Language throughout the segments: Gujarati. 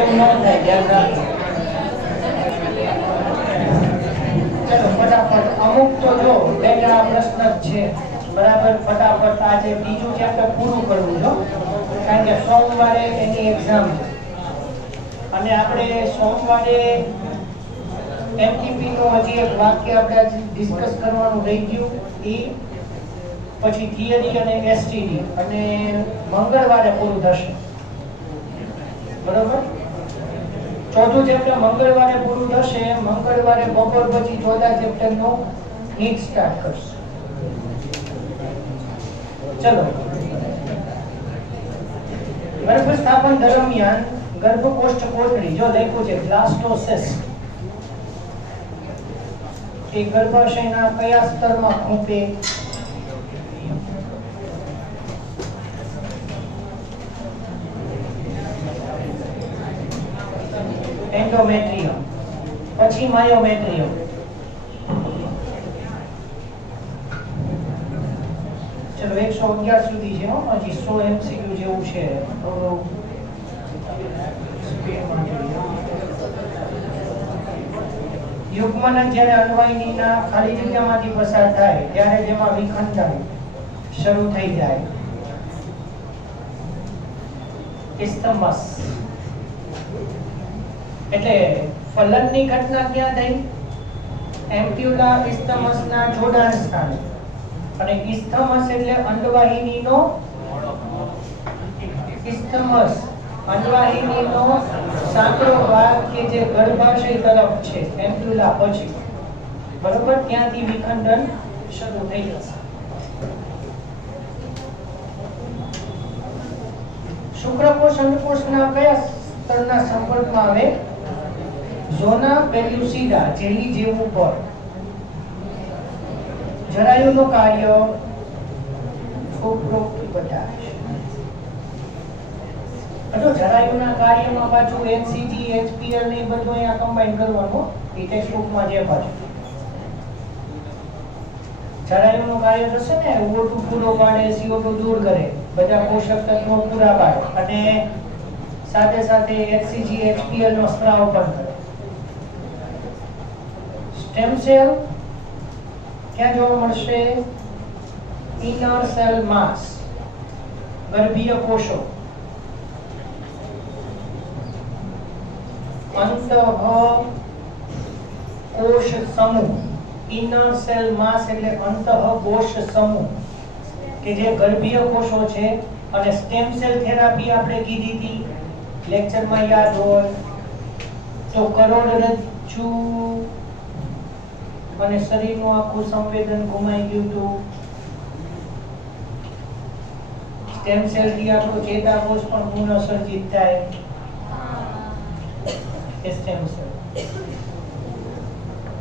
એવું ન થાય, ધ્યાન રાખજો. ચલો ફટાફટ અમુક તો જો બેટા પ્રશ્ન જ છે બરાબર. ફટાફટ આજે બીજું ચેપ્ટર પૂરું કરવું જો, કારણ કે સોમવારે એની એક્ઝામ છે અને આપણે સોમવારે એમટીપી નું હજી એક વાક્ય આપણે ડિસ્કસ કરવાનું રહી ગયું, એ પછી થિયરી અને એસટીડી, અને મંગળવારે પૂરું થશે બરોબર. ચોથું ચેપ્ટર મંગળવારે પૂરું થશે. મંગળવારે બપોર પછી ચોથા ચેપ્ટર નો નીટ સ્ટાર્ટ કરશે. ચલો, ગર્ભસ્થાપન દરમિયાન ગર્ભકોષ્ઠ કોથળી જો લખ્યું છે બ્લાસ્ટોસિસ, એ ગર્ભાશયના કયા સ્તરમાં ખૂંપે? એન્ડોમેટ્રિયમ, પછી માયોમેટ્રિયમ. ચલો 111 સુધી છે, હજી 100 એમસીક્યુ જેવું છે. યુગ્મનક જ્યારે અન્વયનીના ખાલી જગ્યામાંથી પસાર થાય ત્યારે જેમાં વિખંડન શરૂ થઈ જાય, ઇસ્થમસ. એટલે ફલનની ઘટના ક્યાં થઈ? એમ્પ્યુલા ઇસ્થમસના જોડાણ સ્થાને. અને ઇસ્થમસ એટલે અંડવાહિનીનો, ઇસ્થમસ અંડવાહિનીનો સાંકડો ભાગ કે જે ગર્ભાશય તરફ છે, એમ્પ્યુલા પછી બરોબર, ત્યાંથી વિખંડન શરૂ થઈ જશે. શુક્રકોષ અંડકોષના કયા સ્તરના સંપર્કમાં આવે? ઝોના પેલ્યુસિડા, જેલી જેવું પર. જરાયુનું કાર્ય ઉપરોક્ત બધા છે. તો જરાયુના કાર્યમાં પાછું એચસીજી, એચપીએલ ને બધું અહીંયા કમ્બાઈન કરવાનું, એ ટેક્સ્ટ બુકમાં જે પાછું જરાયુનું કાર્ય થશે ને, O2 પૂરો પાડે, CO2 દૂર કરે, બધા પોષક તત્વો પૂરા પાડે અને સાથે સાથે એચસીજી, એચપીએલ નો સ્ત્રાવ પણ કરે. સ્ટેમ સેલ ક્યાં જોવા મળશે? ઇનર સેલ માસ, ગર્ભીય કોષો. અંતઃ કોષ સમૂહ, ઇનર સેલ માસ એટલે અંતઃ કોષ સમૂહ કે જે ગર્ભીય કોષો છે. અને સ્ટેમ સેલ થેરાપી આપણે કીધી હતી લેક્ચરમાં, યાદ હોય તો કરોડરજ્જુ અને શરીરનું આખું સંવેદન ગુમાઈ ગયું હતું. સ્ટેમ સેલ થી આપણો ચેતાકોષ પણ પુનઃસર્જિત થાય. સ્ટેમ સેલ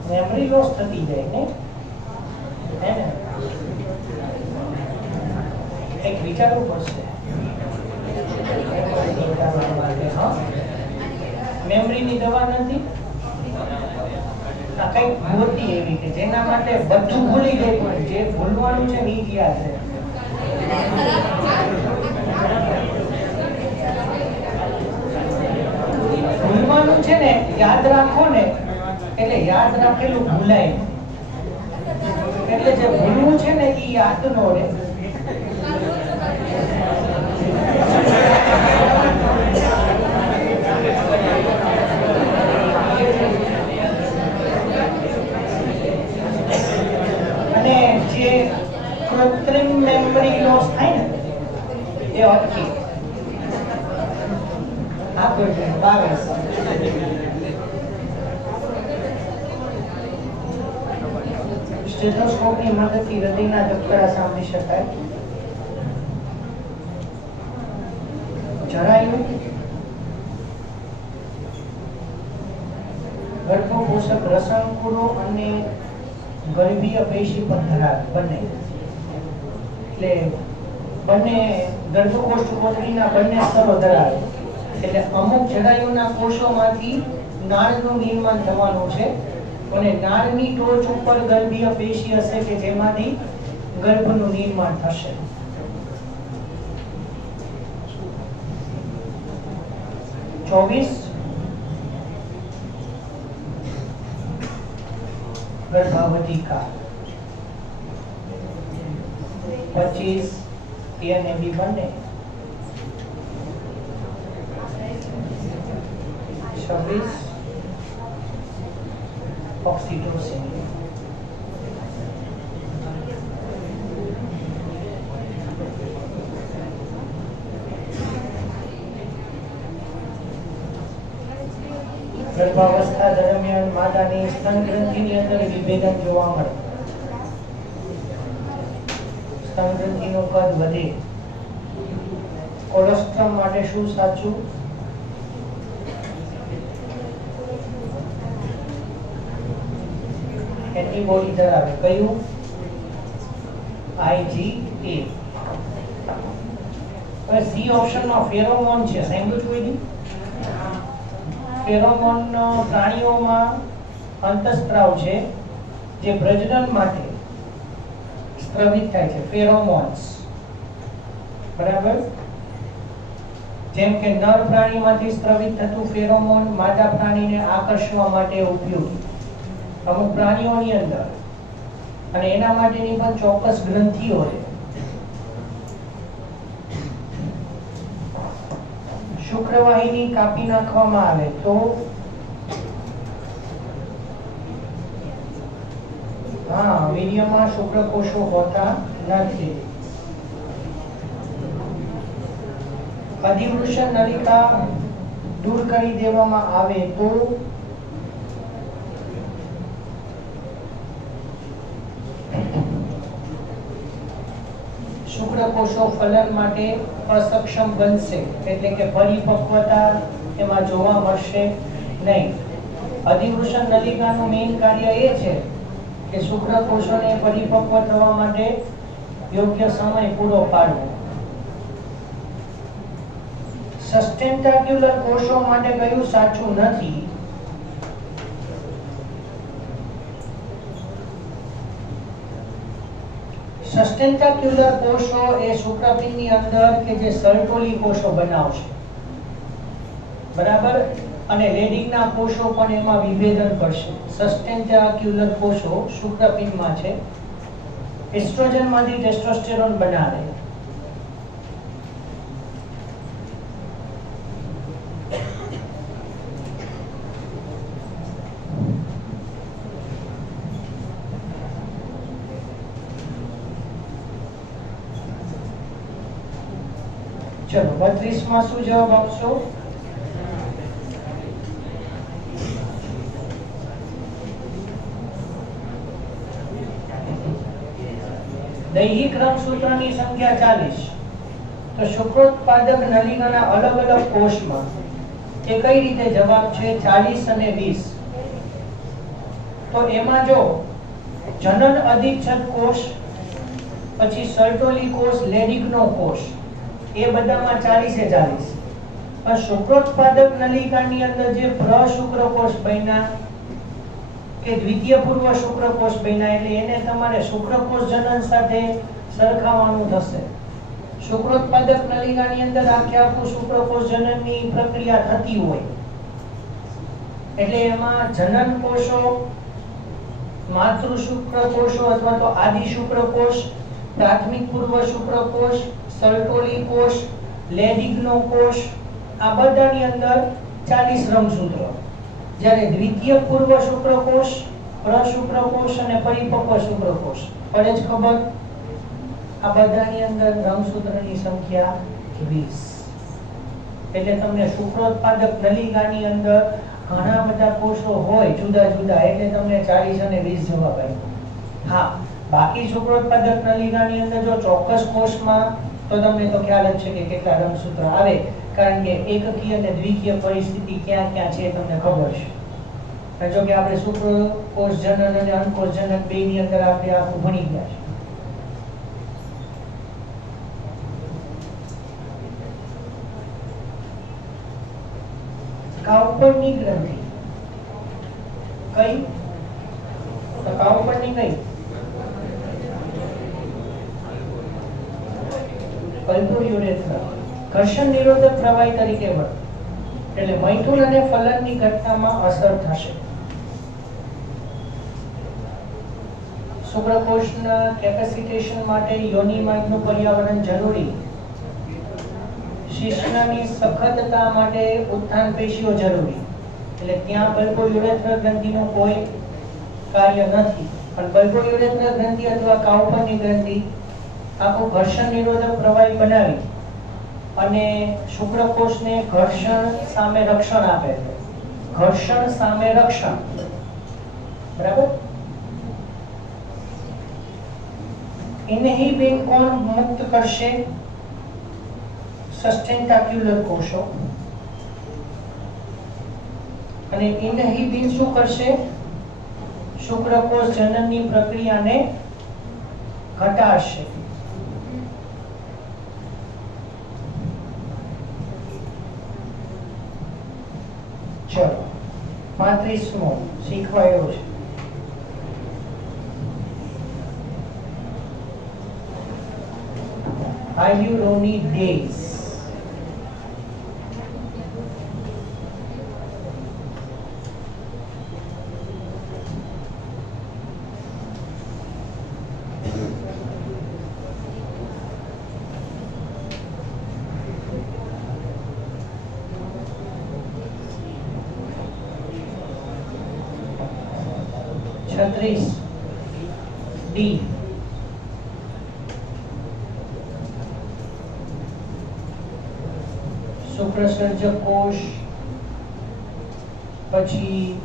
મેમરી લોસ થતી જાય ને, હે ને? એક વિચારવું પડશે મેમરીની દવા નથી આ કઈ ગોતી એવી કે જેના માટે બધું ભૂલી ગઈ પણ જે ભૂલવાનું છે ને એ જ યાદ રહે. ભૂલવાનું છે ને યાદ રાખો ને, એટલે યાદ રાખેલું ભૂલાય, એટલે જે ભૂલવું છે ને એ યાદ નો રહે. અને જે કૃત્રિમ મેમરી લોસ થાય ને એ અટકી. સ્ટેથોસ્કોપની મદદથી હૃદયના ધબકારા સાંભળી શકાય. જરાયુ ગર્ભપોષક રસાંકુરો અને ગર્ભીય પેશી પણ ધરાવે બંને. એટલે બંને ગર્ભકોષ્ઠ કોથળીના બંને સ્તરો ધરાવે. એટલે અમુક જરાયુના કોષોમાંથી નાળનું નિર્માણ થવાનું છે અને નાળની ટોચ ઉપર ગર્ભીય પેશી હશે કે જેમાંથી ગર્ભનું નિર્માણ થશે. ચોવીસ गर्भावधि काल 25 ए અને બી બંને 26 ऑक्सीटोसिन गर्भावस्था दरमियान माताની સ્તન ગ્રંથિની અંદર વિભેદન જોવા મળે સ્તન ગ્રંથિનું કદ વધે કોલોસ્ટ્રમ માટે શું સાચું એન્ટીબોડી ધરાવે કયું IgA હવે સી ઓપ્શનમાં ફેરોમોન છે સાંભળ્યું કોઈ દી ફેરોમોન પ્રાણીઓમાં અંતઃસ્ત્રાવ છે જે પ્રજનન માટે સ્ત્રવિત થાય છે ફેરોમોન્સ બરાબર જેમ કે નર પ્રાણીમાંથી સ્ત્રવિત થતું ફેરોમોન માદા પ્રાણીને આકર્ષવા માટે ઉપયોગી અમુક પ્રાણીઓની અંદર અને એના માટેની પણ ચોક્કસ ગ્રંથિઓ છે શુક્રવાહિની કાપી નાખવામાં આવે તો વીર્યમાં શુક્રકોષો હોતા નથી અધિવૃષણ નલિકા દૂર કરી દેવામાં આવે તો શુક્રકોષો ફલન માટે અસક્ષમ બનશે એટલે કે પરિપક્વતા એમાં જોવા મળશે નહીં અધિવૃષણ નલિકાનું મેઇન કાર્ય એ છે કે શુક્રકોષોને પરિપક્વ થવા માટે યોગ્ય સમય પૂરો પાડવો સસ્ટેન્ટાક્યુલર કોષો માટે કયું સાચું નથી સસ્ટેન્ટાક્યુલર કોષો એ શુક્રપિંડની અંદર કે જે સર્ટોલી કોષો બનાવશે બરાબર અને લેડિંગના કોષો પણ એમાં વિભેદન કરશે સસ્ટેન્ટાક્યુલર કોષો શુક્રપિંડમાં છે એસ્ટ્રોજનમાંથી ટેસ્ટોસ્ટેરોન બનાવે ચલો 32 માં શું જવાબ આપશો દૈહિક રંગસૂત્રની સંખ્યા 40 તો શુક્રોત્પાદક નલિકાના અલગ અલગ કોષમાં એ કઈ રીતે જવાબ છે 40 અને 20 તો એમાં જો જનન અધિચ્છદ કોષ પછી સર્ટોલી કોષ લેડિગનો કોષ એ બધામાં 40 એ 40 પણ શુક્રોત્પાદક નલિકાની અંદર જે પ્રશુક્રકોષ બન્યા કે દ્વિતીય પૂર્વ શુક્રકોષ બન્યા એટલે એને તમારે શુક્રકોષ જનન સાથે સરખાવવાનું થશે શુક્રોત્પાદક નલિકાની અંદર આખું શુક્રકોષ જનનની પ્રક્રિયા થતી હોય એટલે એમાં જનન કોષો માતૃ શુક્રકોષો અથવા તો આદિ શુક્રકોષ પ્રાથમિક પૂર્વ શુક્રકોષ સર્ટોલી કોષ લેડિગનો કોષ આ બધાની અંદર 40 રંગસૂત્ર જ્યારે દ્વિતીય પૂર્વ શુક્રકોષ પ્રશુક્રકોષ અને પરિપક્વ શુક્રકોષ પડે જ ખબર આ બધાની અંદર રંગસૂત્રની સંખ્યા 20 એટલે તમને શુક્રોત્પાદક નલિકાની અંદર ઘણા બધા કોષો હોય જુદા જુદા એટલે તમને 40 અને 20 જવાબ આવ્યો હા બાકી શુક્રોત્પાદક નલિકાની અંદર જો ચોક્કસ કોષમાં તો તમને તો ખ્યાલ જ છે કે કેટલા રંગસૂત્ર આવે કારણ કે એકકીય અને દ્વિકીય પરિસ્થિતિ ક્યાં ક્યાં છે તમને ખબર છે જો કે આપણે શુક્રકોષ જનન અને અંડકોષ જનન બેની અંદર આપણે આખું ભણી ગયા છે કાઉપરની ગ્રંથિ કઈ તો કાઉપરની કઈ કલ્પોયુરેથ્રા ઘર્ષણ નિરોધક પ્રવાહી તરીકે વર્તે એટલે મૈથુન અને ફલનની ઘટનામાં અસર થશે શુક્રકોષના કેપેસિટેશન માટે યોનિમાર્ગનું પર્યાવરણ જરૂરી, શિશ્નની સખતતા માટે ઉત્થાન પેશીઓ જરૂરી. એટલે ત્યાં બલ્બોયુરેથ્રલ ગ્રંથિનું કોઈ કાર્ય નથી, પણ બલ્બોયુરેથ્રલ ગ્રંથિ અથવા કાઉપરની ગ્રંથિ આખું ઘર્ષણ નિરોધક પ્રવાહી બનાવી અને શુક્રકોષને ઘર્ષણ સામે રક્ષણ આપે છે. ઘર્ષણ સામે રક્ષણ, બરાબર. ઇન્હિબિન કોણ મુક્ત કરશે? સસ્ટેન્ટાક્યુલર કોષો. અને ઇન્હિબિન શું કરશે? શુક્રકોષ જનનની પ્રક્રિયાને ઘટાડશે. ચલો 35મો શીખવાયો છે. hyaluronidase. D. શુક્રસર્જક કોષ, પછી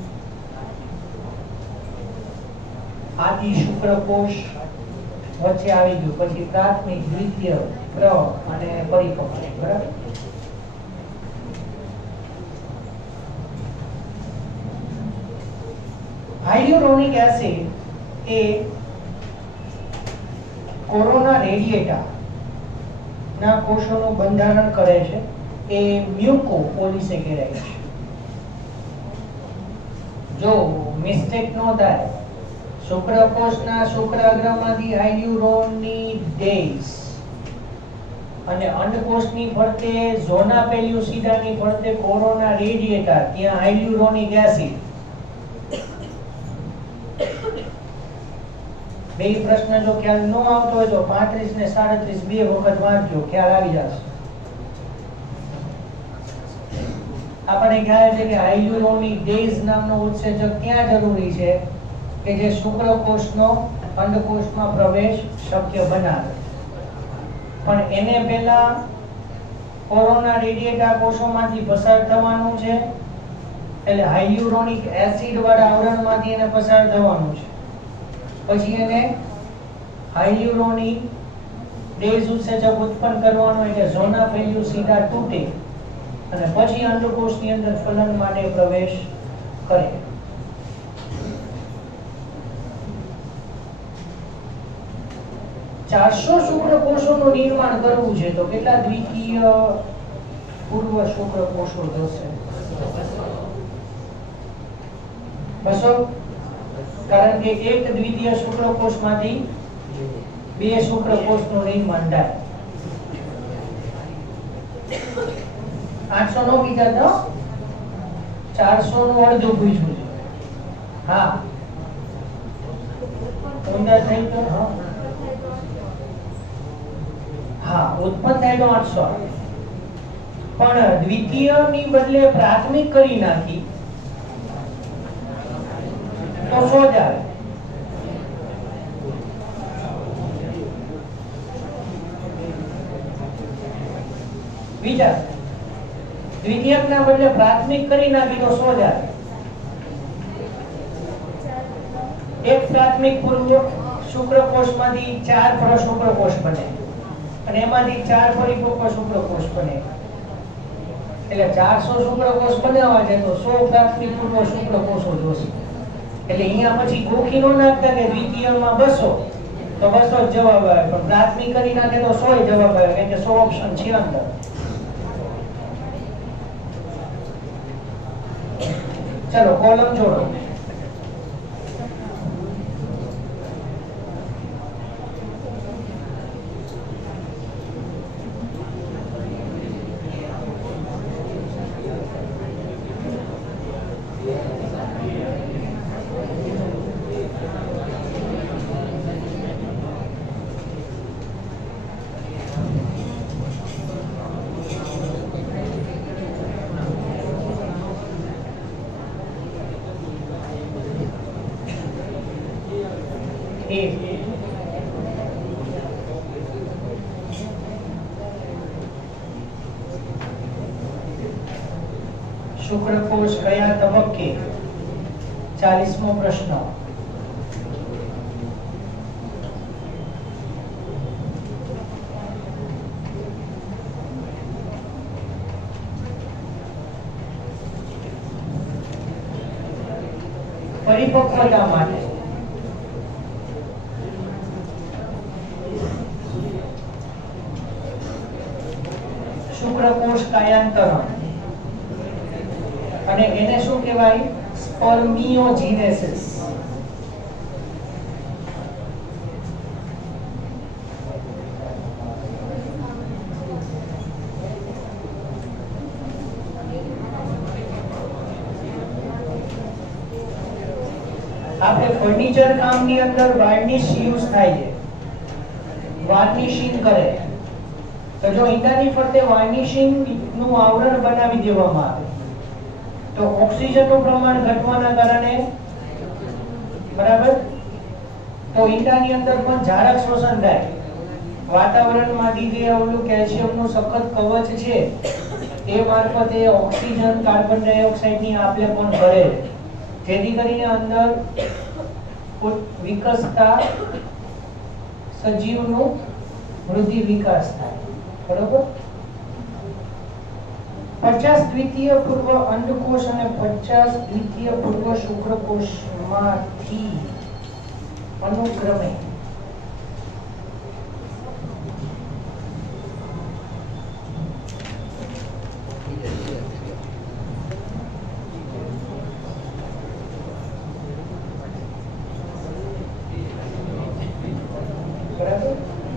આદિ શુક્રકોષ વચ્ચે આવી ગયું, પછી પ્રાથમિક, દ્વિતીય, પ્રવ અને પરિપક્વ. બરાબર. હાયલ્યુરોનિક એસિડ એ કોરોના રેડિયેટા ના કોષોનું બંધારણ કરે છે. એ મ્યુકો પોલિસેકેરાઇડ છે. જો મિસ્ટેક ન થાય, શુક્રકોષના શુક્રાગ્રમાંથી હાયલ્યુરોનિડેઝ અને અંડકોષની ફરતે ઝોના પેલ્યુસિડાની ફરતે કોરોના રેડિયેટા, ત્યાં હાયલ્યુરોનિક એસિડ. બે પ્રશ્ન જો ખ્યાલ ન આવતો હોય તો 35 ને 37 બે વખત વાંચજો, ખ્યાલ આવી જશે. આપણે ખ્યાલ છે કે હાયલ્યુરોનિડેઝ નામનો ઉત્સેચક ક્યાં જરૂરી છે? કે જે શુક્રકોષનો અંડકોષમાં પ્રવેશ શક્ય બનાવે. પણ એને પહેલા કોરોના રેડિયેટા કોષોમાંથી પસાર થવાનું છે, એટલે હાયલ્યુરોનિક એસિડ વાળા આવરણમાંથી એને પસાર થવાનું છે. પછી એને હાયલ્યુરોનિડેઝ ઉત્સેચક ઉત્પન્ન કરવાનું, એટલે ઝોના પેલ્યુસિડા તૂટે અને પછી અંડકોષની અંદર ફલન માટે પ્રવેશ કરે. ચારસો શુક્રકોષોનું નિર્માણ કરવું છે તો કેટલા દ્વિતીય પૂર્વ શુક્રકોષો જોશે? 200. કારણ કે એક દ્વિતીય શુક્રકોષમાંથી બે શુક્રકોષનું નિર્માણ થાય. 800 નો કીધા તો 400 નું અડધું પૂછ્યું છે. હા, ઊંધા થઈ તો હા, ઉત્પન્ન થાય તો 800. પણ દ્વિતીય ની બદલે પ્રાથમિક કરી નાખી તો 100 જ આવે. વિચાર, દ્વિતીયક ના બદલે પ્રાથમિક કરી નાખી તો 100 જ આવે. એક પ્રાથમિક પૂર્વ શુક્રકોષમાંથી 4 પ્રશુક્રકોષ બને અને એમાંથી 4 પરિપક્વ શુક્રકોષ બને. એટલે 400 શુક્રકોષ બનાવવા છે તો 100 પ્રાથમિક પૂર્વ શુક્રકોષો જોશે. એટલે અહીંયા પછી ગોખી નો નાખતા કે દ્વિતીયમાં 200 તો 200 જ જવાબ આવે, પણ પ્રાથમિક કરી નાખે તો 100 જવાબ આવે, કારણ કે 100 ઓપ્શન છે અંદર. ચલો કોલમ જોડો. 1 શુક્રકોષ કયા તબક્કે? 40મો પ્રશ્ન. પરિપક્વતા માટે શુક્રકોષ કાયાંતરણ, અને એને શું કહેવાય? સ્પર્મિયોજેનેસિસ. આપણે ફર્નિચર કામની અંદર વાર્નિશ યુઝ થાય છે, વાર્નિશિંગ કરે. તો જો ઈંડાની ફરતે વાર્નિશિંગ નું આવરણ બનાવી દેવામાં આવે તો ઓક્સિજનનું પ્રમાણ ઘટવાના કારણે, બરાબર, તો ઈંડાની અંદર પણ ઝારક શોષણ થાય. વાતાવરણમાંથી જે ઓલું કેલ્શિયમનું સખત કવચ છે એ મારફતે ઓક્સિજન કાર્બન ડાયોક્સાઇડની આપલે પણ કરે, જેથી કરીને અંદર વિકસતા સજીવનું વૃદ્ધિ વિકાસ થાય. બરોબર. 50 દ્વિતીય પૂર્વ અંડકોષ અને 50 દ્વિતીય પૂર્વ શુક્રકોષમાંથી અનુક્રમે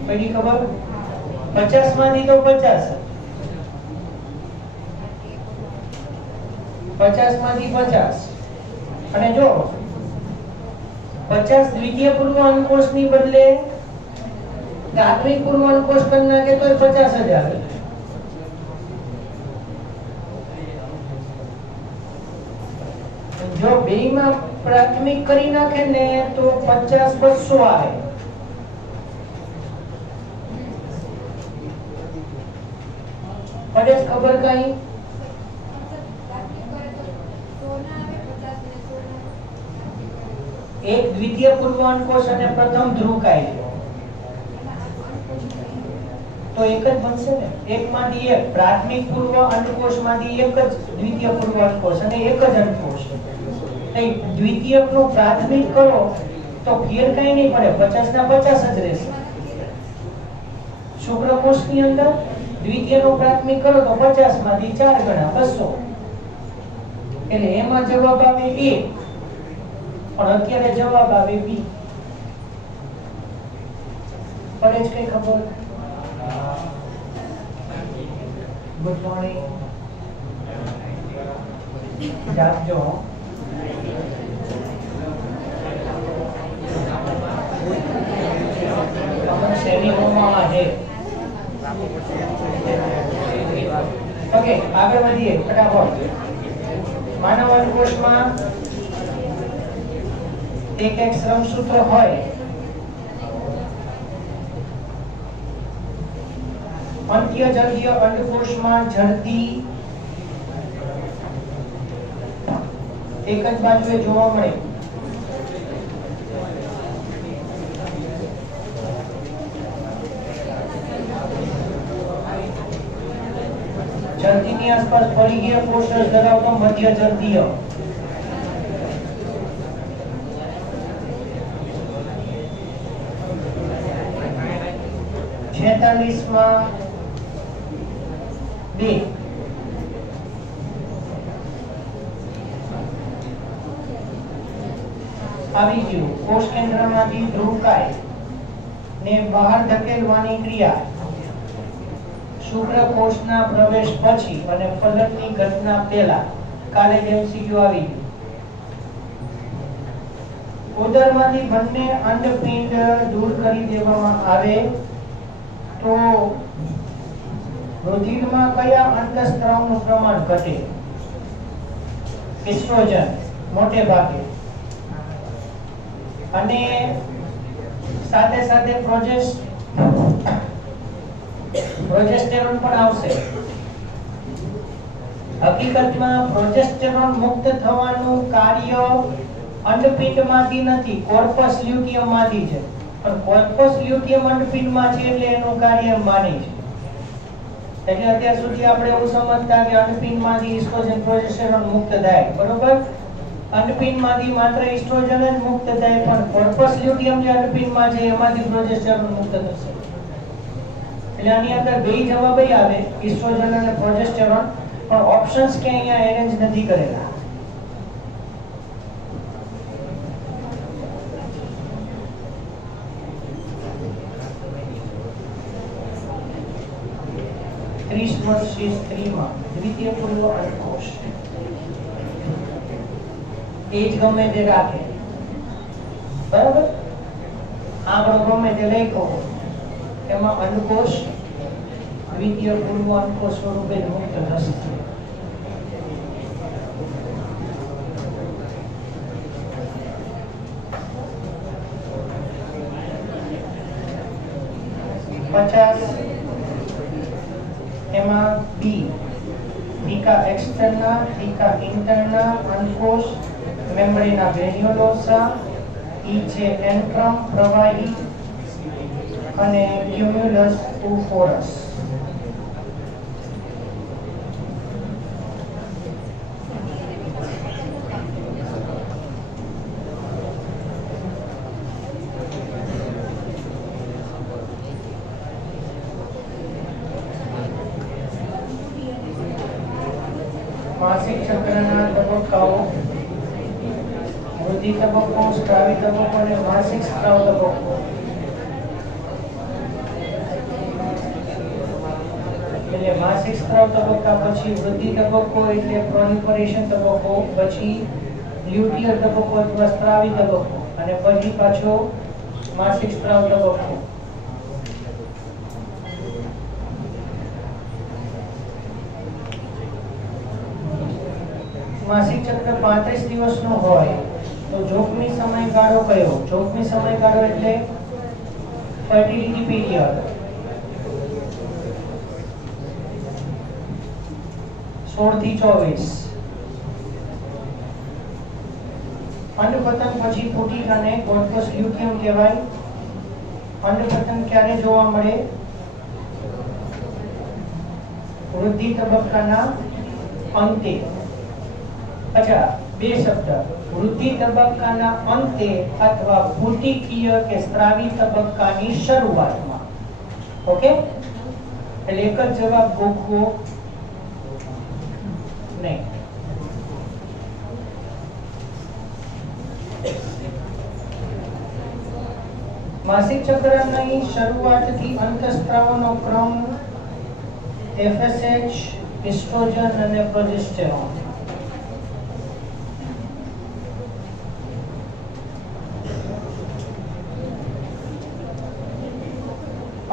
પડી ખબર? 50 માંથી તો 50, 50 માંથી 50, અને જો 50 દ્વિતીય પૂર્વ અંડકોષની બદલે પ્રાથમિક પૂર્વ અંડકોષ કરી નાખે તો 50,000. જો બેયમાં પ્રાથમિક કરી નાખે ને તો 50,200 આવે. પડે ખબર કઈ? એક દ્વિતીય પૂર્વ અંડકોષ અને પ્રથમ ધ્રુવકાય તો એક જ બનશે ને. એકમાંથી એક પ્રાથમિક પૂર્વ અંડકોષમાંથી એક જ દ્વિતીય પૂર્વ અંડકોષ અને એક જ અંડકોષ. દ્વિતીયકનું પ્રાથમિક કરો તો ફેર કઈ નહીં પડે, 50 ના 50 જ રહેશે. શુક્રકોષની અંદર દ્વિતીયનો પ્રાથમિક કરો તો 50 માંથી 4 ગણા 200, એટલે એમાં જવાબ આવે A, પણ અત્યારે જવાબ આવે B. પડે જ કઈ ખબર? Good morning. જાગજો. અમુક શ્રેણીઓમાં છે. ઓકે, આગળ વધીએ ફટાફટ. માનવ અંડકોષમાં એક શ્રમસૂત્ર હોય. અંત્યજંઘીય અંડકોષમાં જડતી એક જ બાજુએ જોવા મળે. જડતીની આસપાસ પરિઘીય કોષરસ ધરાવતો મધ્યજંઘીય. માં 2 આવી ગયું. કોષ કેન્દ્રમાંથી ધ્રુવકાય ને બહાર ધકેલવાની ક્રિયા શુક્રકોષના પ્રવેશ પછી અને ફલનની ઘટના પહેલા. કાલે જ MCQ આવી ગયું. ઉદરમાંથી બંને અંડપિંડ દૂર કરી દેવામાં આવે તો રુધિરમાં કયા અંતઃસ્ત્રાવનું પ્રમાણ ઘટે? એસ્ટ્રોજન મોટે ભાગે. અને સાથે સાથે પ્રોજેસ્ટેરોન પણ આવશે. હકીકતમાં પ્રોજેસ્ટેરોન મુક્ત થવાનું કાર્ય અંડપિંડમાંથી નથી, કોર્પસ લ્યુટિયમમાંથી છે. પણ કોર્પસ લ્યુટિયમ અંડપિંડમાં છે એટલે એનું કાર્ય માની છે. એટલે અત્યાર સુધી આપણે એવું સમજતા કે અંડપિંડમાંથી ઈસ્ટ્રોજન પ્રોજેસ્ટેરોન મુક્ત થાય, બરોબર? અંડપિંડમાંથી માત્ર ઈસ્ટ્રોજન જ મુક્ત થાય, પણ કોર્પસ લ્યુટિયમ જે અંડપિંડમાં છે એમાંથી પ્રોજેસ્ટેરોન મુક્ત થશે. એટલે આની અંદર બે જવાબ આવે, ઈસ્ટ્રોજન અને પ્રોજેસ્ટેરોન, પણ ઓપ્શન્સ કે અહીંયા એરેન્જ નથી કરેલા. વર્ષીય સ્ત્રીમાં દ્વિતીય પૂર્વ અંડકોશ એજ ગમે તે રાખે, બરાબર? આંકડો ગમે તે લખ્યો, એમાં અંડકોશ દ્વિતીય પૂર્વ અંડકોશ સ્વરૂપે મુક્ત થશે. एमा बी थीका एक्सटर्ना थीका इंटरना अंडकोश मेम्ब्रेना ग्रेन्युलोसा ई छे एंट्रम प्रवाही અને ક્યુમ્યુલસ ઉફોરસ. मासिक चक्रना तबक्काओ वृद्धि तबक्को, स्रावी तबक्को અને માસિક સ્રાવ તબક્કો. એટલે માસિક સ્રાવ તબક્કા પછી વૃદ્ધિ તબક્કો એટલે પ્રોલિફરેશન તબક્કો, પછી લ્યુટિયર તબક્કો અથવા સ્રાવી તબક્કો અને પછી પાછો માસિક સ્રાવ તબક્કો. मासिक चक्र 35 દિવસનો હોય તો જોખમી સમયગાળો કયો? જોખમી સમયગાળો એટલે ફર્ટિલિટી પીરિયડ 16 થી 24. અંડપતન પછી પુટિકાને કોર્પસ લ્યુટિયમ કહેવાય. અંડપતન ક્યારે જોવા મળે? વૃદ્ધિ તબક્કાના અંતે. अच्छा, બે શબ્દ, વૃદ્ધિ તબક્કાના અંતે અથવા પુટિકીય કે સ્રાવી તબક્કાની શરૂઆતમાં. ઓકે, એટલે એક જ જવાબ ગોખવો નહીં. માસિક ચક્રની શરૂઆતથી અંતઃસ્ત્રાવનો ક્રમ FSH, એસ્ટ્રોજન અને પ્રોજેસ્ટેરોન.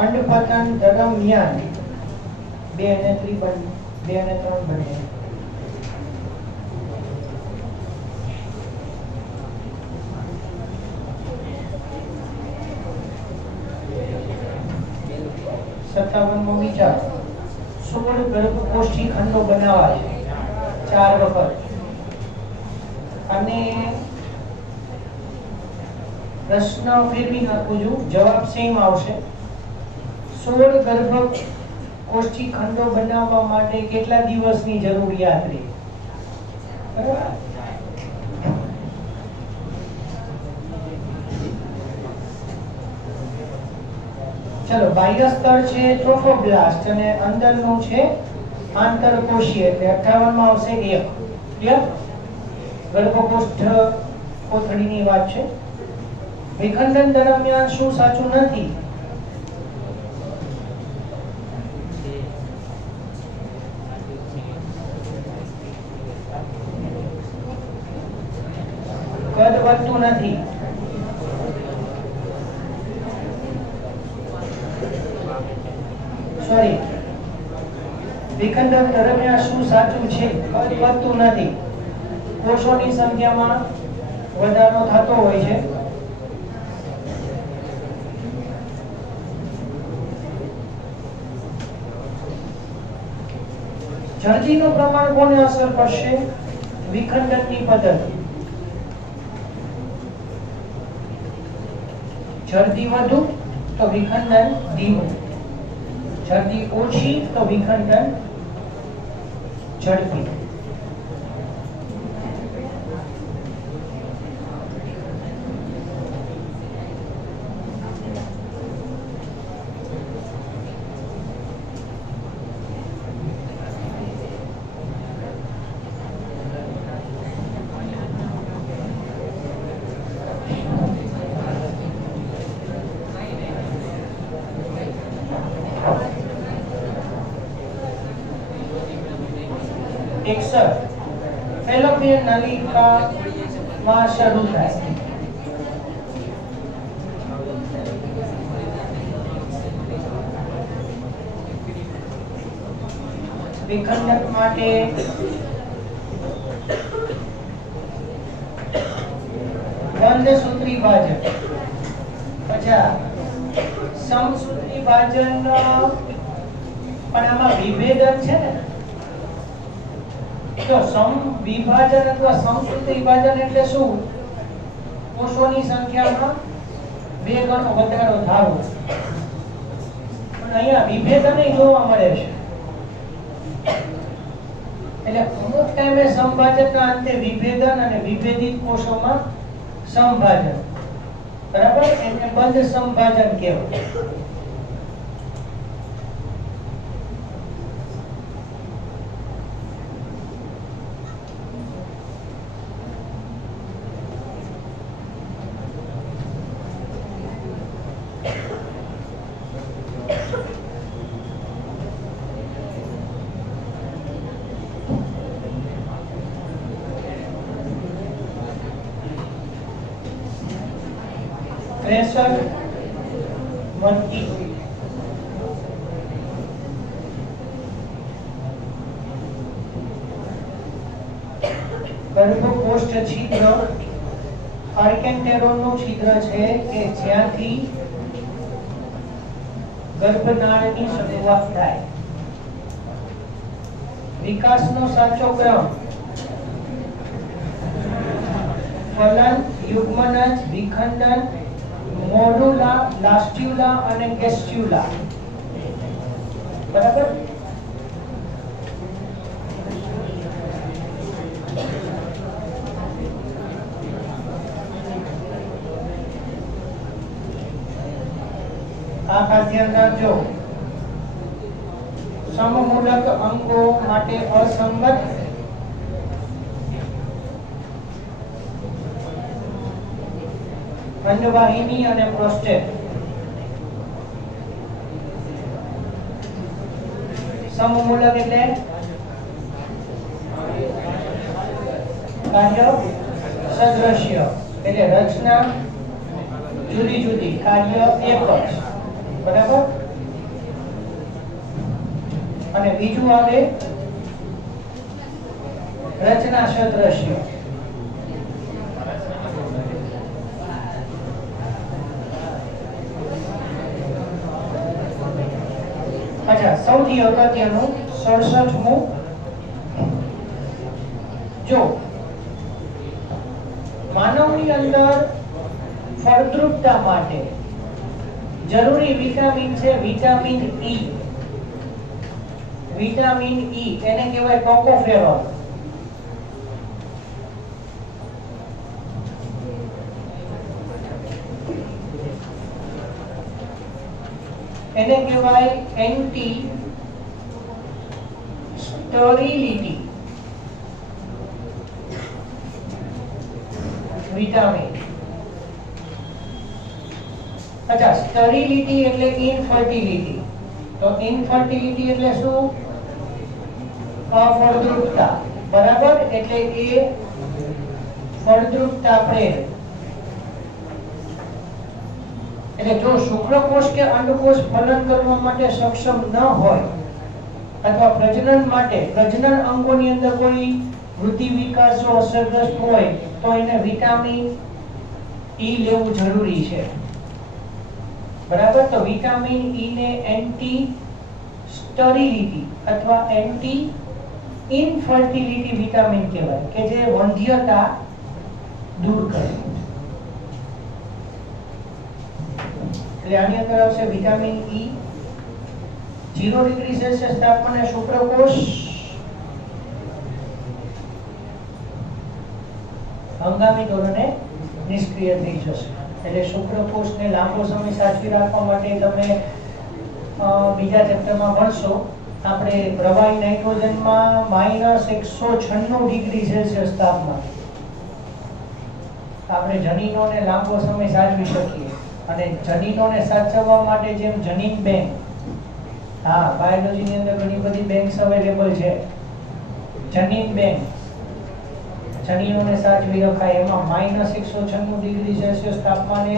અંડપતન દરમિયાન 2 અને 3 બંને 57મો વિચાર. 16 ગર્ભકોષ્ઠી ખંડો બનાવવા છે 4 વખત અને પ્રશ્ન ફેરવી નાખું છું, જવાબ સેમ આવશે. 16 ગર્ભકોષ્ઠી ખંડો બનાવવા માટે કેટલા દિવસની જરૂરિયાત રહે? બરાબર. ચલો, બાહ્ય સ્તર છે ટ્રોફોબ્લાસ્ટ અને અંદરનું છે આંતરકોષીય, એટલે 58 માં આવશે 1. ક્લિયર? ગર્ભકોષ્ઠ કોથળીની વાત છે. વિખંડન દરમિયાન શું સાચું નથી? કદ વધતું નથી. સોરી, વિખંડન દરમિયાન શું સાચું છે? કદ વધતું નથી. કોષોની સંખ્યામાં વધારો થતો હોય છે. જલ્દીનું પ્રમાણ કોને અસર કરશે? વિખંડનની પદ્ધતિ. જલ્દી વધુ તો વિખંડન ધીમું, જલ્દી ઓછી તો વિખંડન ઝડપી. ફેલોપિયન નલિકામાં શરૂ થાય. વિખંડન માટે બંધસૂત્રી ભાજન, પછી સમસૂત્રી ભાજન, પણ આમાં વિભેદન છે ને. તો સમ વિભાજન અથવા સમસૂત્રી વિભાજન એટલે શું? કોષોની સંખ્યામાં 2 ગણો વધારો થાવો. પણ અહીંયા વિભેદન જોવા મળે છે. એટલે અમુક ટાઈમે સમભાજનના અંતે વિભેદન અને વિભેદિત કોષોમાં સમભાજન. બરાબર, એને બંધ સમભાજન કહેવાય. પ્રેશર વનકી ગર્ભકોષ્ઠ છિદ્ર આર્કેન્ટેરોનનું છિદ્ર છે કે જ્યાંથી ગર્ભનાળની શરૂઆત થાય. વિકાસનો સાચો ક્રમ ફલન, યુગ્મનજ, વિખંડન, મોડુલા, લાસ્ટ્યુલા અને ગેસ્ટ્યુલા. બરાબર. આ ધ્યાન રાખજો. સમમૂલક અંગો માટે અસંગત અંડવાહિની અને પ્રોસ્ટેટ. સમમૂલક એટલે કાર્ય સદૃશ્ય, એટલે રચના જુદી જુદી, કાર્ય એક જ. બરાબર. અને બીજું આવે રચના સદૃશ્ય. અચ્છા, સૌથી અગત્યનું 67મું, જો માનવની અંદર ફળદ્રુપતા માટે જરૂરી વિટામિન છે વિટામિન ઈ. વિટામિન ઈ એને કહેવાય ટોકોફેરોલ. એને કહેવાય એન્ટી સ્ટરીલિટી વિટામિન. અચ્છા, સ્ટરીલિટી એટલે ઇનફર્ટિલિટી. તો ઇનફર્ટિલિટી એટલે શું? અફળદ્રુપતા. બરાબર. એટલે એ ફળદ્રુપતા પ્રેર. એટલે જો શુક્રકોષ કે અંડકોષ ફલન કરવા માટે સક્ષમ ન હોય અથવા પ્રજનન માટે પ્રજનન અંગોની અંદર કોઈ વૃદ્ધિ વિકાસો અસરગ્રસ્ત હોય તો એને વિટામિન ઈ લેવું જરૂરી છે. બરાબર. તો વિટામિન ઈ ને એન્ટી સ્ટરીલિટી અથવા એન્ટી ઇનફર્ટિલિટી વિટામિન કહેવાય કે જે વંધ્યતા દૂર કરે. એટલે આની અંદર આવશે વિટામિન ઈ. 0 ડિગ્રી સેલ્સિયસ તાપમાને શુક્રકોષ હંગામી ધોરણે નિષ્ક્રિય થઈ જશે. એટલે શુક્રકોષને લાંબો સમય સાચવી રાખવા માટે તમે બીજા ચેપ્ટરમાં ભણશો. આપણે પ્રવાહી નાઇટ્રોજનમાં -196 ડિગ્રી સેલ્સિયસ તાપમાન આપણે જનીનોને લાંબો સમય સાચવી શકીએ. અને જનીનોને સાચવવા માટે જેમ જનીન બેંક, હા બાયોલોજીની અંદર ઘણી બધી બેંક્સ અવેલેબલ છે. જનીન બેંક જનીનોને સાચવી રખાય એમાં -196 ડિગ્રી સેલ્સિયસ તાપમાને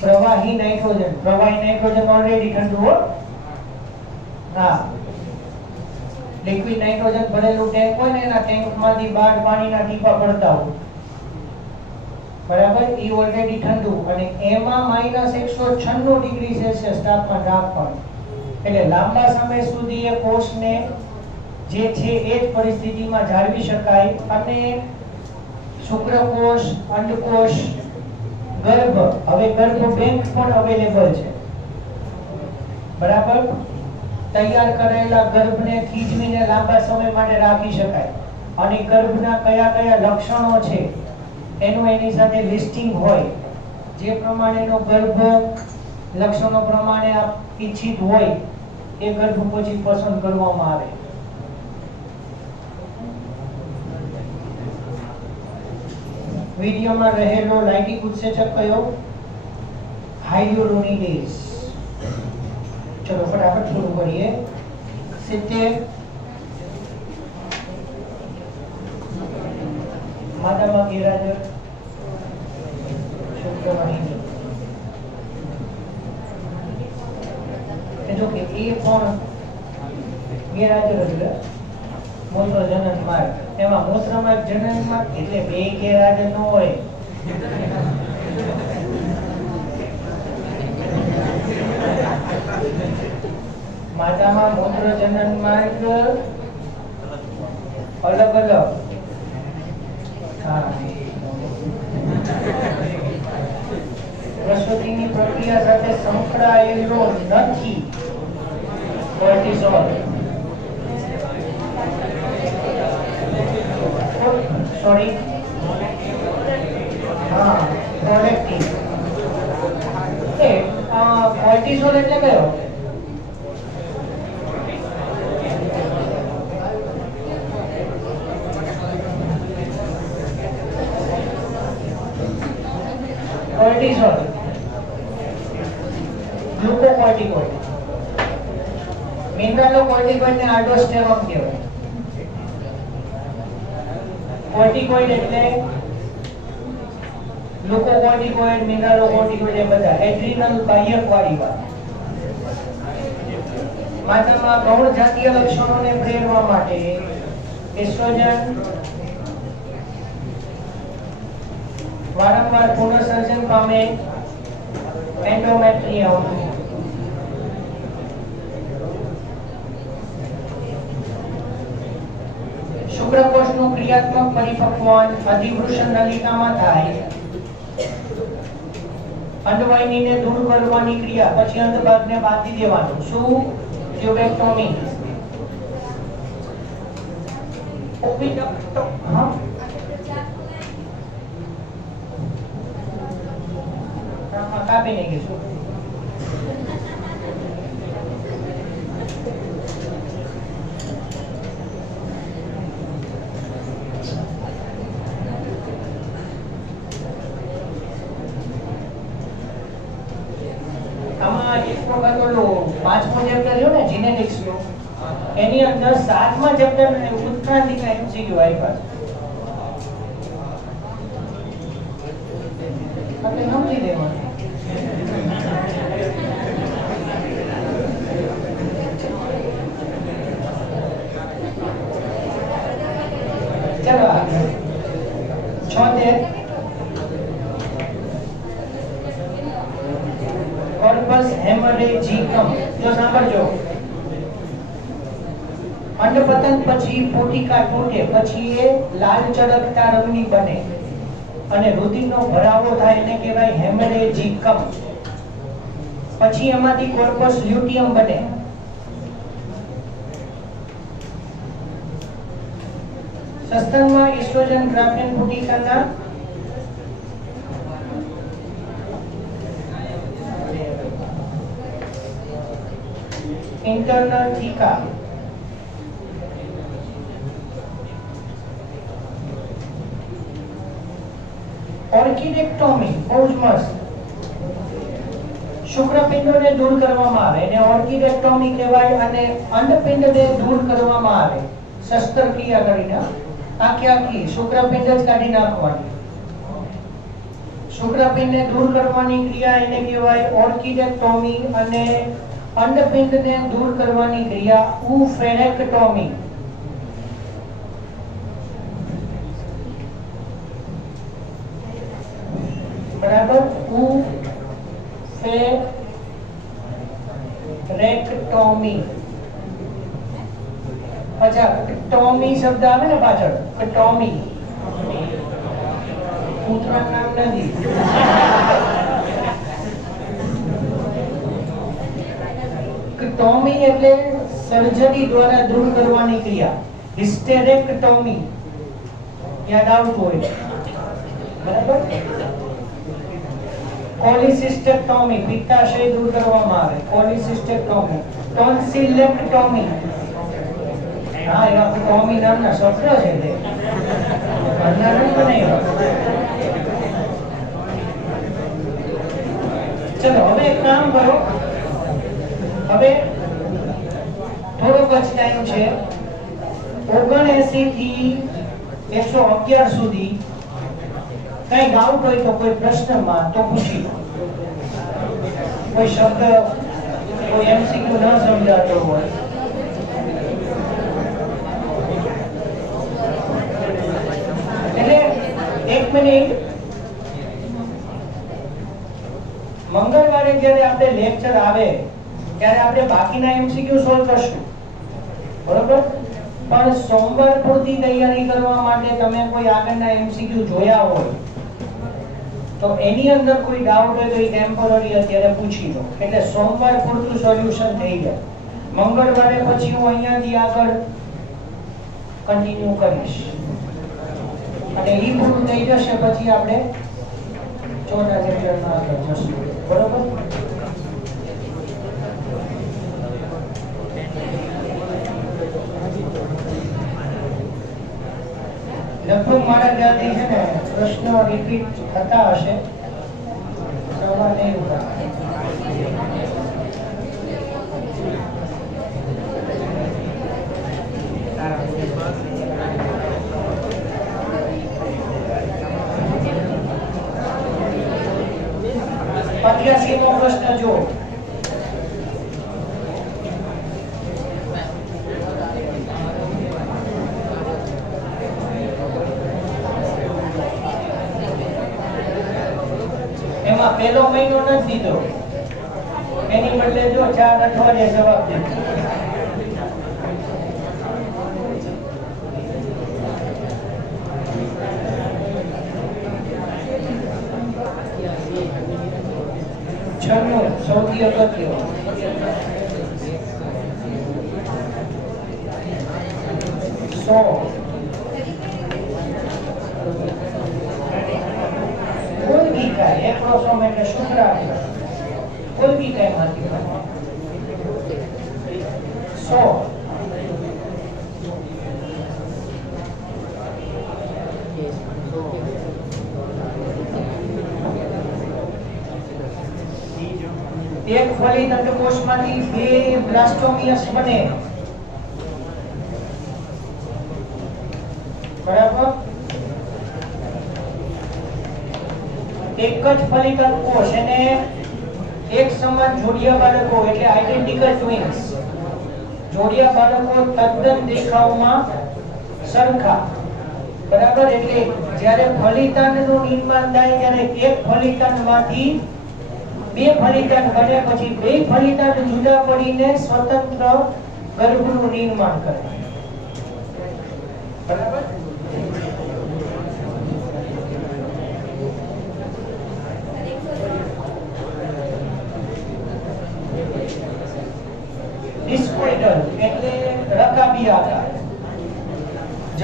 પ્રવાહી નાઇટ્રોજન ઓલરેડી ઠંડુ હો. હા લિક્વિડ નાઇટ્રોજન ભરેલું ટેન્ક હોય ને એના ટેન્કમાંથી બહાર પાણીના ટીપા પડતા હોય બરાબર, એ ઓલરેડી ઠંડુ અને એમાં -196 ડિગ્રી સેલ્સિયસ તાપમાન રાખવાનું. એટલે લાંબા સમય સુધી એ કોષને જે છે એ જ પરિસ્થિતિમાં જાળવી શકાય. અને શુક્રકોષ, અંડકોષ, ગર્ભ, હવે ગર્ભ બેંક પણ અવેલેબલ છે બરાબર. તૈયાર કરેલા ગર્ભને ખીચવીને લાંબા સમય માટે રાખી શકાય. અને ગર્ભના કયા કયા લક્ષણો છે એનું એની સાથે લિસ્ટિંગ હોય. જે પ્રમાણેનો ગર્ભ લક્ષણો પ્રમાણે ઈચ્છિત હોય એ ગર્ભ પછી પસંદ કરવામાં આવે. વીર્યમાં રહેલો લાઇટિક ઉત્સેચક કયો? હાયલ્યુરોનિડેઝ. ચલો ફટાફટ શરૂ કરીએ. 70 માદામાં ગેરહાજર શુક્રવાહિની. જો કે એ પણ ગેરહાજર એટલે મૂત્ર જનન માર્ગ. એમાં મૂત્ર માર્ગ જનન માર્ગ એટલે બે ગેરહાજર ન હોય. માતામાં મૂત્ર જનન માર્ગ અલગ અલગ. પ્રસૂતિની પ્રક્રિયા સાથે સંકળાયેલો નથી કોર્ટિસોલ. સોરી, હા પ્રોડક્ટિવ. કોર્ટિસોલ એટલે કયો? કોર્ટિસોલ ગ્લુકોકોર્ટિકોઇડ. મિનરલોકોર્ટિકોઇડ ને આલ્ડોસ્ટેરોન કહેવાય. કોર્ટિકોઇડ એટલે ગ્લુકોકોર્ટિકોઇડ, મિનરલોકોર્ટિકોઇડ એ બધા એડ્રીનલ બાહ્યક વાળી વાત. માતામાં ગૌણ જાતીય લક્ષણોને પ્રેરવા માટે એસ્ટ્રોજન વારંવાર પુનઃસર્જન પામે એન્ડોમેટ્રિયમ. શુક્રકોષનું ક્રિયાત્મક પરિપક્વન અધિવૃષણ નલિકામાં થાય. અંડવાહિનીને દૂર કરવાની ક્રિયા પછી અંડભાગને બાંધી દેવાનું. શું? ટ્યુબેક્ટોમી. હા કાપી નાખીશું. આમાં એક વખત ઓલું 5મો ચેપ્ટર રહ્યો ને જીનેટિક્સ નું, એની અંદર 7મા ચેપ્ટર ઉત્ક્રાંતિકા એમસીક્યુ આવ્યા છે. એટલે સમજી લેવાનું. ચલો 76 કોર્પસ હેમરેજિકમ. જો સાંભળજો, અંડપતન પછી પોટિકા તૂટે પછી એ લાલ ચળકતા રંગની બને અને રુધિરનો ભરાવો થાય એને કહેવાય હેમરેજિકમ. પછી એમાંથી કોર્પસ લ્યુટિયમ બને. સસ્તનમાં એસ્ટ્રોજન ગ્રાફેન પુટિકાના ઇન્ટરનલ થીકા ઓર્કિડેક્ટોમી બહુ જ મસ્ત. શુક્રપિંડોને દૂર કરવામાં આવે એને ઓર્કિડેક્ટોમી કહેવાય અને અંડપિંડને દૂર કરવામાં આવે શસ્ત્રક્રિયા કરીને. આખી શુક્રપિંડ જ કાઢી નાખવાની. શુક્રપિંડને દૂર કરવાની ક્રિયા એને કહેવાય ઓર્કિડેક્ટોમી અને અંડપિંડને દૂર કરવાની ક્રિયા ઓફેરેક્ટોમી. બરાબર. ઓફેરેક્ટોમી. અચ્છા, ટોમી શબ્દ આવે ને પાછળ, ટોમી કૂતરાનું નામ નથી. ટોમી એટલે સર્જરી દ્વારા દૂર કરવાની ક્રિયા. હિસ્ટેરેક્ટોમી યાદ આવતું હોય, બરાબર. કોલિસિસ્ટેક્ટોમી પિત્તાશય દૂર કરવામાં આવે, કોલિસિસ્ટેક્ટોમી. ટોન્સિલેક્ટોમી, હા એવા ટોમી નામના શબ્દ છે તે ઘરના નથી બનાવ્યા. ચલો હવે એક કામ કરો, હવે થોડોક જ ટાઈમ છે, 79 થી 111 સુધી કઈ ડાઉટ હોય તો કોઈ પ્રશ્નમાં તો પૂછી લો. કોઈ શબ્દ કોઈ એમસીક્યુ ન સમજાતો હોય એટલે 1 મિનિટ. મંગળવારે જ્યારે આપણે લેક્ચર આવે ત્યારે આપણે બાકીના એમસીક્યુ સોલ્વ કરશું, બરોબર. પણ સોમવાર પૂરતી તૈયારી કરવા માટે તમે કોઈ આગળના એમસીક્યુ જોયા હોય તો એની અંદર કોઈ ડાઉટ હોય તો એ ટેમ્પરરી અત્યારે પૂછી લો, એટલે સોમવાર પૂરતું સોલ્યુશન થઈ જાય. મંગળવારે પછી હું અહીંયાથી આગળ કન્ટિન્યુ કરીશ અને એ પૂરું થઈ જશે પછી આપણે ચોથા ચેપ્ટરમાં આગળ જશું, બરોબર. લગભગ મારા ખ્યાલથી છે ને પ્રશ્ન રિપીટ થતા હશે, સવાલ નહીં ઉઠા. પંચ્યાસીમો પ્રશ્ન જો, એમાં પહેલો મહિનો નથી દીધો, એની બદલે જો 4 અઠવાડિયે જવાબ દીધો. સૌથી અગત્ય કોઈ બી કાય એક્રોસોમ એટલે શુક્રાણુ, કોઈ બી કાય માંથી 100 એક ફલિત અંડકોશમાંથી 2 બ્લાસ્ટોમિયસ બને, બરાબર. એક જ ફલિત અંડકોશ એને એક સમાન જોડિયા બાળકો એટલે આઇડેન્ટિકલ ટ્વિન્સ, જોડિયા બાળકો તદ્દન દેખાવમાં સરખા, બરાબર. એટલે જ્યારે ફલિતાંડનું નિર્માણ થાય ત્યારે એક ફલિતાંડમાંથી 2 ફલિતાંડ બને, પછી 2 ફલિતાંડ જુદા પડીને સ્વતંત્ર ગર્ભનું નિર્માણ કરે.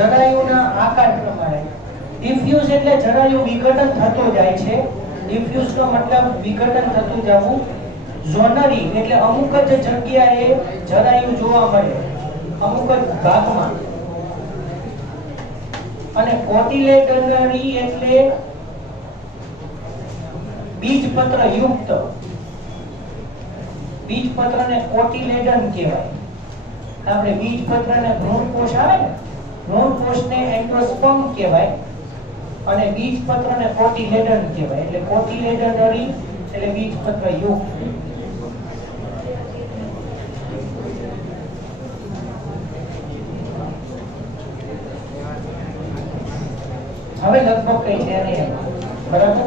જરાયુના આકાર પ્રમાણે. ડિફ્યુઝ એટલે જરાયુ વિઘટન થતો જાય છે. ડિફ્યુઝ નો મતલબ વિઘટન થતું જવું. ઝોનરી એટલે અમુક જ જગ્યાએ જરાયુ જોવા મળે, અમુક જ ભાગમાં. અને કોટિલેડનરી એટલે બીજપત્ર યુક્ત. બીજપત્રને કોટિલેડન કહેવાય. આપણે બીજપત્રને ભ્રૂણકોષ આવે ને, ભ્રૂણકોષને એન્ડોસ્પર્મ કહેવાય અને બીજપત્રને કોટિલેડન કહેવાય. એટલે કોટિલેડનરી એટલે બીજપત્ર યુક્ત. હવે લગભગ કઈ છે નહીં, બરાબર.